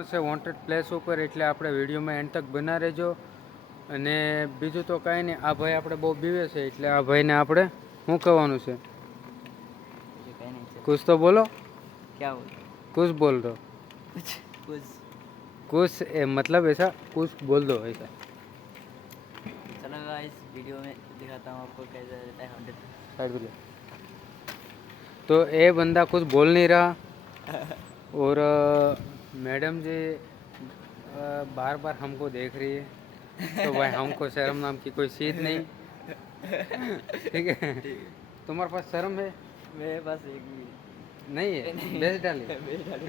જવાનું છે wanted place ઉપર, એટલે આપણે વિડીયોમાં એન્ડ તક બના રહેજો. અને બીજું તો કાંઈ નહીં, આ ભાઈ આપણે બહુ બીવે છે, એટલે આ ભાઈને આપણે શું કહેવાનું છે? कुछ तो बोलो. क्या बोल? कुछ बोल दो. कुछ कुछ मतलब ऐसा कुछ बोल दो ऐसा. चलो गाइस, वीडियो में दिखाता हूँ आपको कैसा रहता है 100 साइड पे. तो ये बंदा कुछ बोल नहीं रहा और मैडम जी बार बार हमको देख रही है. तो भाई हमको शर्म नाम की कोई चीज़ नहीं. ठीक है, तुम्हारे पास शर्म है? मेरे पास एक भी नहीं है. बेच डाली. बेच डाली.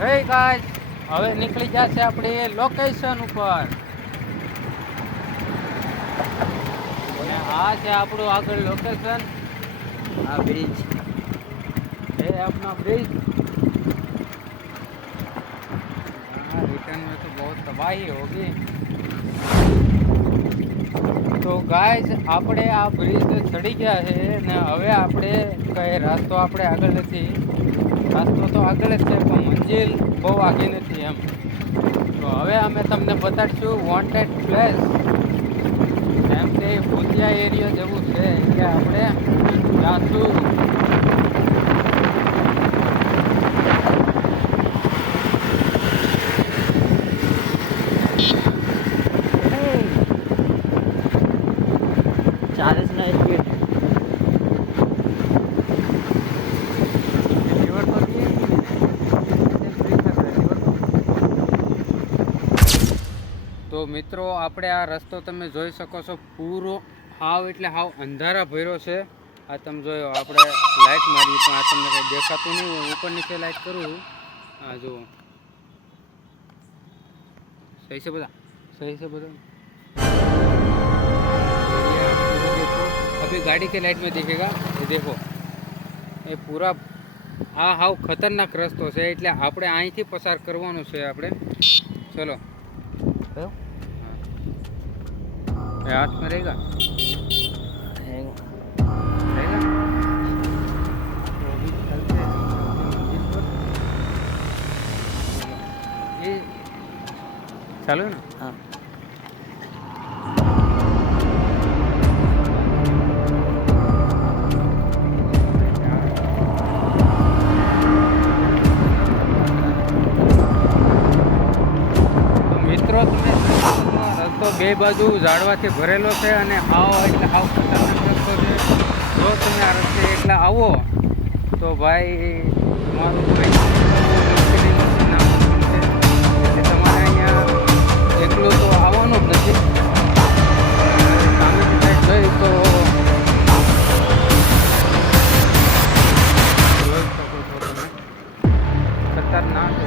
હે ગાઈસ, હવે નીકળી જશે આપણે લોકેશન ઉપર. અને આ છે આપણું આગળ લોકેશન. हाँ ब्रिज ये अपना ब्रिज. हाँ, रिटर्न में तो बहुत तबाही होगी. તો ગાઈસ, આપણે આ બ્રિજ ચડી ગયા છે ને હવે આપણે કઈ રસ્તો આપણે આગળ નથી. રસ્તો તો આગળ જ છે પણ મંજિલ બહુ આગી નથી એમ. તો હવે અમે તમને બતાડીશું વોન્ટેડ પ્લેસ. એમ કે ભૂતિયા એરિયા જેવું છે એટલે આપણે જાશું. चालीस ना स्पीड તો મિત્રો, આપણે આ રસ્તો તમે જોઈ શકો છો, પૂરો હાવ એટલે હાવ અંધારા ભર્યો છે. આ તમે જોયો, આપણે લાઇટ મારી પણ આ તમને કંઈ દેખાતું નહીં હોય. ઉપર નીચે લાઇટ કરું. આ જુઓ, સહી છે બધા? सही से बताओ. अभी गाड़ी के लाइट में दिखेगा, ये देखो, ये पूरा આ હાવ ખતરનાક રસ્તો છે એટલે આપણે અહીંથી પસાર કરવાનું છે આપણે. ચલો, ये हाथ में रहेगा. रहेगा. तो अभी चलते हैं इस पर. ये चालू है ना? हाँ. મિત્રો, તમે રસ્તો બે બાજુ ઝાડવાથી ભરેલો છે અને હાવ એટલે હાવ ખતરનાક રસ્તો છે. જો તમે આ રસ્તે એકલા આવો તો ભાઈ તમારું એટલે તમારે અહીંયા એકલું તો આવવાનું જ નથી. સામેની સાઈડ જઈ તો જોઈ શકો છો તમે, ખતરનાક છે.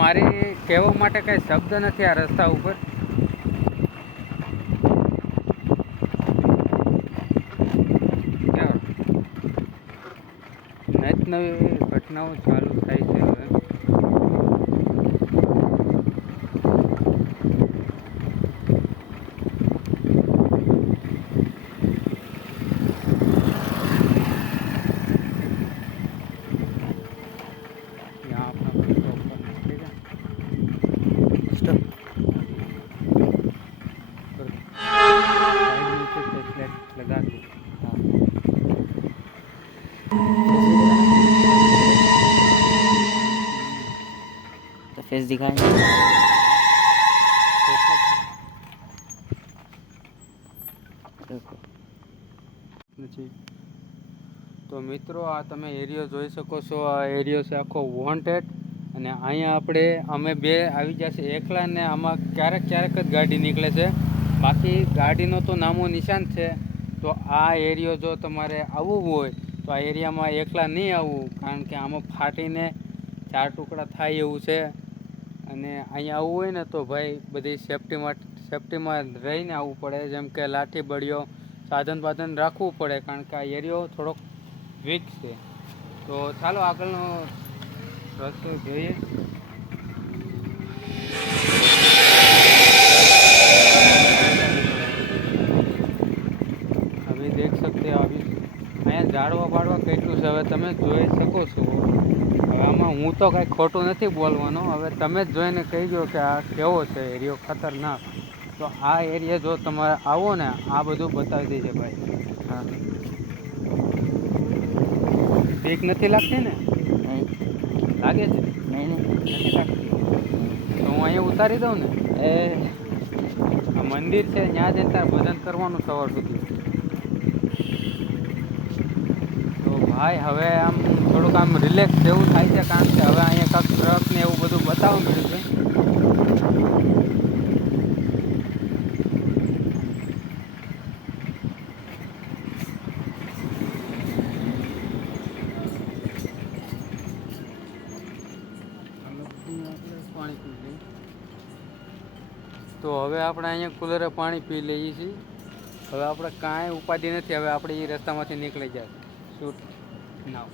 મારે કહેવા માટે કંઈ શબ્દ નથી આ રસ્તા ઉપર. નવી નવી ઘટનાઓ ચાલુ થાય છે હવે. लगा दो. तो फेस दिखाएंगे. તો મિત્રો, આ તમે એરિયો જોઈ શકો છો. આ એરિયો છે આખો વોન્ટેડ. અને અહીંયા આપણે અમે બે આવી જશે એકલા ને આમાં ક્યારેક ક્યારેક જ ગાડી નીકળે છે, બાકી ગાડીનો તો નામો નિશાન છે. તો આ એરિયો જો તમારે આવવું હોય તો આ એરિયામાં એકલા નહીં આવવું, કારણ કે આમાં ફાટીને 4 ટુકડા થાય એવું છે. અને અહીંયા આવવું હોય ને તો ભાઈ બધી સેફટીમાં રહીને આવવું પડે, જેમ કે લાઠી બળિયો સાધન બાધન રાખવું પડે, કારણ કે આ એરિયો થોડોક વીક છે. તો ચાલો આગળનો રસ્તો જોઈએ. अभी देख सकते हो अभी અહીંયા ઝાડવા બાળવા કેટલું છે, હવે તમે જોઈ શકો છો. હવે આમાં હું તો કાંઈ ખોટું નથી બોલવાનો, હવે તમે જ જોઈને કહીજો કે આ કેવો છે એરિયો, ખતરનાક. તો આ એરિયા જો તમારે આવો ને, આ બધું બતાવી દેજે ભાઈ. હા બીક નથી લાગતી ને? નહીં લાગે છે? નહીં નથી લાગતી તો હું અહીંયા ઉતારી દઉં ને. આ મંદિર છે, ત્યાં જઈને તારે ભજન કરવાનું સવાર સુધી. તો ભાઈ હવે આમ થોડુંક આમ રિલેક્સ જેવું થાય છે, કારણ કે હવે અહીંયા કાંઈક ટ્રક ને એવું બધું બતાવવા મળ્યું છે. પાણી પી લઈએ. તો હવે આપણે અહીંયા કુલરે પાણી પી લઈએ છીએ. હવે આપણે કાંઈ ઉપાધિ નથી, હવે આપણે એ રસ્તામાંથી નીકળી જાય. શૂટ નાવ.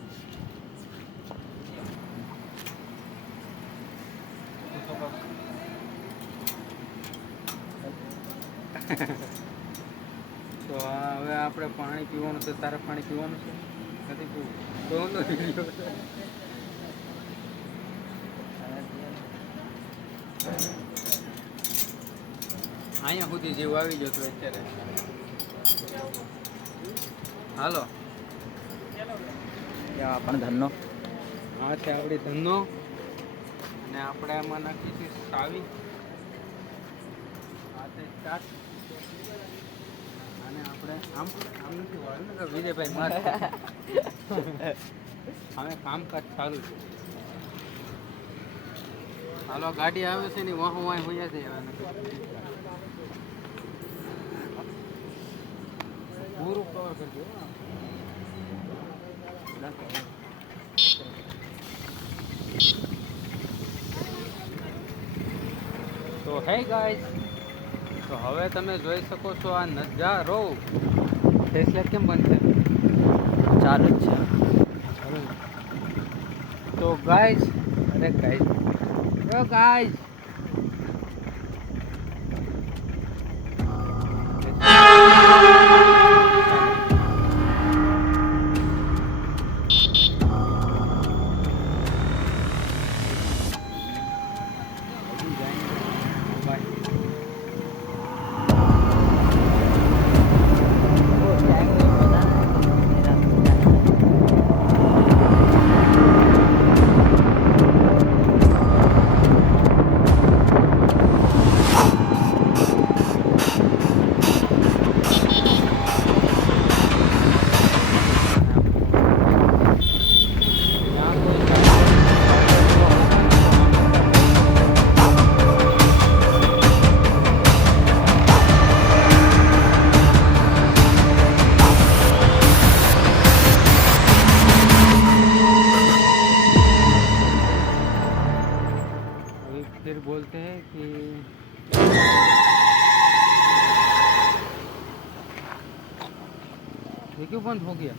તો હવે આપણે પાણી પીવાનું છે. તારે પાણી પીવાનું છે? નથી પીવું તો અહીંયા સુધી જેવું આવી જતો અત્યારે. હાલો, પણ ધનનો હા છે આપણી ધનનો. અને આપણે આમાં નાખીશું સાવી. આ છે સ્ટાર્ટ. અને આપણે આમ નથી વાળું ને કે વિજયભાઈ મારે હવે કામકાજ ચાલુ છે. હાલો, ગાડી આવે છે ને વાહ વાહ હોયા છે. પૂરું કવર કરજો. તો હે ગાઈસ, તો હવે તમે જોઈ શકો છો આ નજારો. ફેસલેટ કેમ બંધ છે? ચાલુ જ છે. તો ગાઈસ, અરે ગાઈસ, ઓ ગાઈસ, फिर बोलते हैं कि ये क्यों बंद हो गया?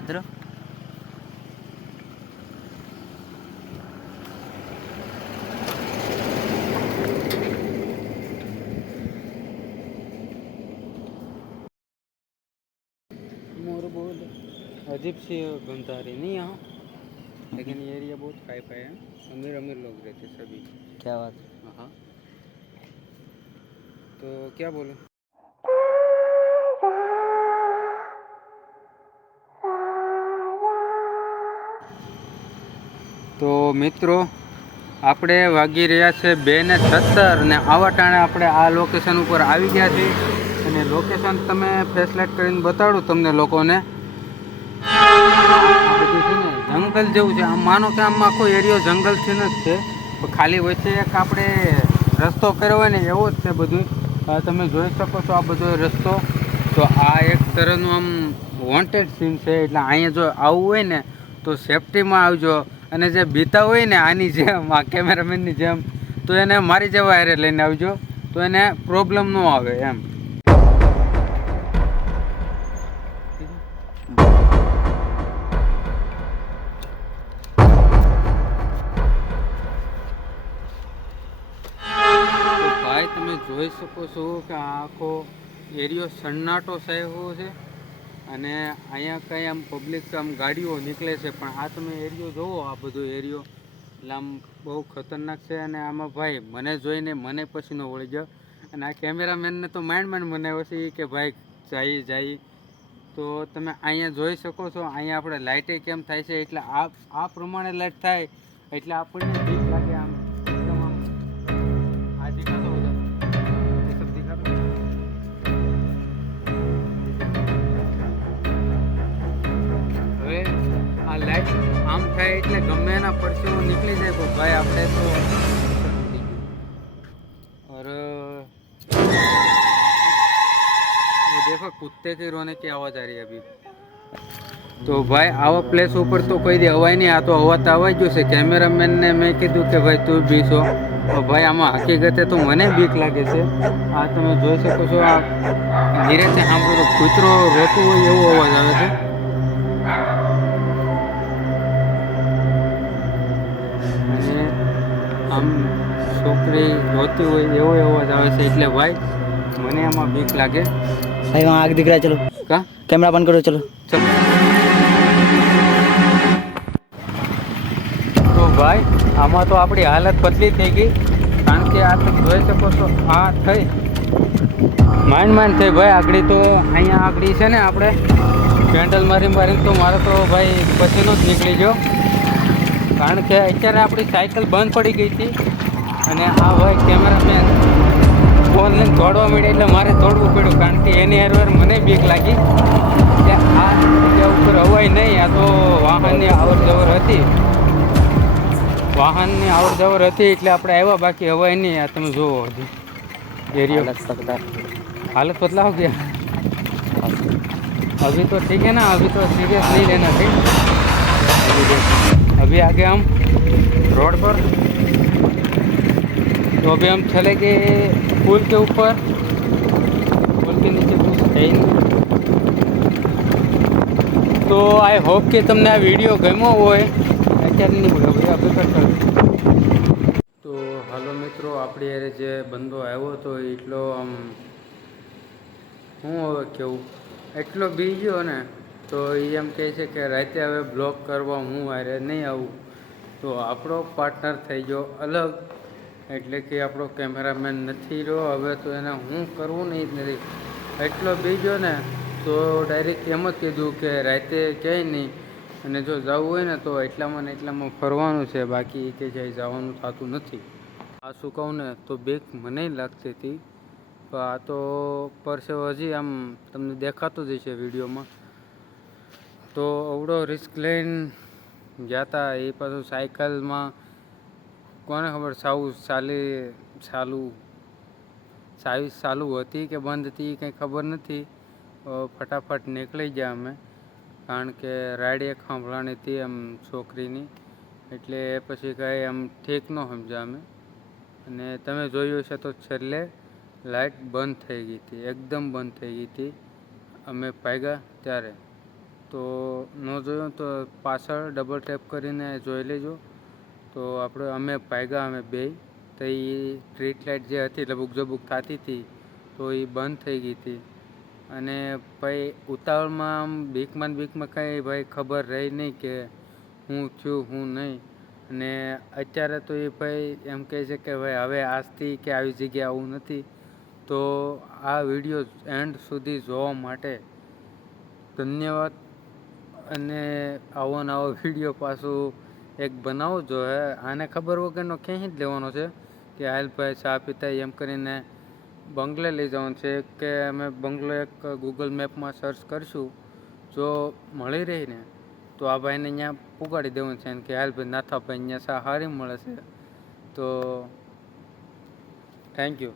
इधर मोर बोल अजीब सी गंध आ रही नहीं यहाँ, लेकिन ये एरिया बहुत कायफा है. अमीर अमीर लोग रहते सभी. क्या बात हाँ, तो क्या बोलूं. તો મિત્રો, આપણે વાગી રહ્યા છે 2:17 ને આવા ટાણે આપણે આ લોકેશન ઉપર આવી ગયા છીએ. અને લોકેશન તમે ફ્લેશલાઇટ કરીને બતાડું તમને લોકોને. આ બધું છે ને જંગલ જેવું છે. આમ માનો કે આમ આખો એરિયો જંગલથી જ છે, પણ ખાલી વચ્ચે એક આપણે રસ્તો કર્યો હોય ને એવો જ છે બધું. તમે જોઈ શકો છો આ બધો રસ્તો. તો તો આ એક તરહનું આમ વોન્ટેડ સીન છે. એટલે અહીંયા જો આવવું હોય ને તો સેફટીમાં આવજો. અને જે બીતા હોય ને આની જેમ આ કેમેરામેનની જેમ, તો એને મારી જેવા હારે લઈને આવજો, તો એને પ્રોબ્લેમ ન આવે એમ. તો ભાઈ તમે જોઈ શકો છો કે આ આખો એરિયો સન્નાટો સાહેબો છે. અને અહીંયા કંઈ આમ પબ્લિક આમ ગાડીઓ નીકળે છે, પણ આ તમે એરિયો જોવો, આ બધો એરિયો એટલે આમ બહુ ખતરનાક છે. અને આમાં ભાઈ મને જોઈને મને પછીનો વળી ગયો. અને આ કેમેરામેનને તો માંડ બનાવ્યો છે કે ભાઈ જાય. તો તમે અહીંયા જોઈ શકો છો, અહીંયા આપણે લાઇટે કેમ થાય છે, એટલે આ પ્રમાણે લાઇટ થાય એટલે આપણને બીક લાગે. આમ એકદમ આમ આ દેખાતો બધા એ સબ દેખાતો. હવે આ લાઇટ આમ થાય એટલે ગમે એના પરસેવો નીકળી જાય, પણ ભાઈ આપણે તો और वो देखो कुत्ते की रोने की आवाज़ आ रही है अभी. તો ભાઈ આવા પ્લેસ ઉપર તો કોઈ દી અવાય નહીં. આ તો અવાજ તો અવાઈ ગયો છે. કેમેરામેનને મેં કીધું કે ભાઈ તું બી છો. ભાઈ આમાં હકીકતે તો મને બીક લાગે છે. આ તમે જોઈ શકો છો, આ ધીરેથી સાંભળો તો કૂતરો રોતું હોય એવો અવાજ આવે છે. અને આમ છોકરી રોતી હોય એવો અવાજ આવે છે. એટલે ભાઈ મને એમાં બીક લાગે. भाई वहाँ आग दिख रहा है, चलो કા कैमरा बंद करो, चलो. તો ભાઈ આમાં તો આપણી હાલત પતલી થઈ ગઈ. કારણ કે આ તમે જોઈ શકો છો, આ થઈ માંડ થઈ ભાઈ. આગળ તો અહીંયા આગળ છે ને આપણે પેન્ડલ મારી તો મારો તો ભાઈ પછીનો જ નીકળી ગયો. કારણ કે અત્યારે આપણી સાયકલ બંધ પડી ગઈ હતી. અને આ ભાઈ કેમેરામેન ફોન લઈને દોડવા માંડ્યા એટલે મારે દોડવું પડ્યું. કારણ કે એની હારવાર મને બીક લાગી કે આ જગ્યા ઉપર અવાય નહીં. આ તો વાહનની અવર જવર હતી એટલે આપણે આવ્યા, બાકી હવાય નહીં. આ તમે જુઓ एरिया हालत बदला हो गया. अभी तो ठीक है ना, अभी तो सीरियस नहीं लेना ठीक. अभी आगे हम रोड पर, तो अभी हम चले गए पुल के ऊपर. पुल के नीचे कुछ है ही नहीं. तो आई होप कि તમને આ વિડીયો ગમ્યો હોય. અત્યારે નહીં બોલ્યો ભાઈ, આપણે કરતા. તો હાલો મિત્રો, આપણી યારે જે બંદો આવ્યો હતો એટલો આમ હું હવે કેવું એટલો બી ગયો ને, તો એ એમ કહે છે કે રાતે હવે બ્લોગ કરવા હું હારે નહીં આવું. તો આપણો પાર્ટનર થઈ ગયો અલગ. એટલે કે આપણો કેમેરામેન નથી રહ્યો હવે. તો એને હું કરવું નહીં જ નથી. એટલો બી ગયો ને તો ડાયરેક્ટ એમ જ કીધું કે રાતે ક્યાંય નહીં, અને જો જવું હોય ને તો એટલામાં ને એટલામાં ફરવાનું છે, બાકી કે ક્યાંય જવાનું થતું નથી. આ શું કહું ને તો બીક મને લાગતી હતી. પણ આ તો પરસેવો હજી આમ તમને દેખાતું જ હશે વિડીયોમાં. તો અવડો રિસ્ક લઈને ગયા હતા. એ પાછું સાયકલમાં કોને ખબર સાર્વિસ ચાલુ હતી કે બંધ હતી કંઈ ખબર નથી. ફટાફટ નીકળી ગયા અમે. કારણ કે રાઈડ એક સાંભળવાની હતી આમ છોકરીની, એટલે પછી કાંઈ આમ ઠીક ન સમજ્યા અમે. અને તમે જોયું હશે તો છેલ્લે લાઇટ બંધ થઈ ગઈ હતી, એકદમ બંધ થઈ ગઈ હતી અમે ભાગ્યા ત્યારે. તો ન જોયું તો પાછળ ડબલ ટેપ કરીને જોઈ લેજો. તો અમે ભાગ્યા, અમે બે. તો એ સ્ટ્રીટ લાઇટ જે હતી લબુક જબુક થતી હતી તો એ બંધ થઈ ગઈ હતી. અને ભાઈ ઉતાવળમાં આમ બીકમાં કાંઈ ભાઈ ખબર રહી નહીં કે હું થયું હું નહીં. અને અત્યારે તો એ ભાઈ એમ કહે છે કે ભાઈ હવે આજથી કે આવી જગ્યાએ આવું નથી. તો આ વિડીયો એન્ડ સુધી જોવા માટે ધન્યવાદ. અને આવો વિડીયો પાછું એક બનાવવો જોઈએ. આને ખબર વગરનો ક્યાંય જ લેવાનો છે કે હાલ ભાઈ ચા પીતા એમ કરીને બંગલે લઈ જવાનું છે. કે અમે બંગલો એક ગૂગલ મેપમાં સર્ચ કરીશું, જો મળી રહી ને તો આ ભાઈને અહીંયા પુગાડી દેવું છે. કે હાલ ભાઈ નાથા ભાઈ અહીંયા ચા સારી મળે છે. તો થેન્ક યુ.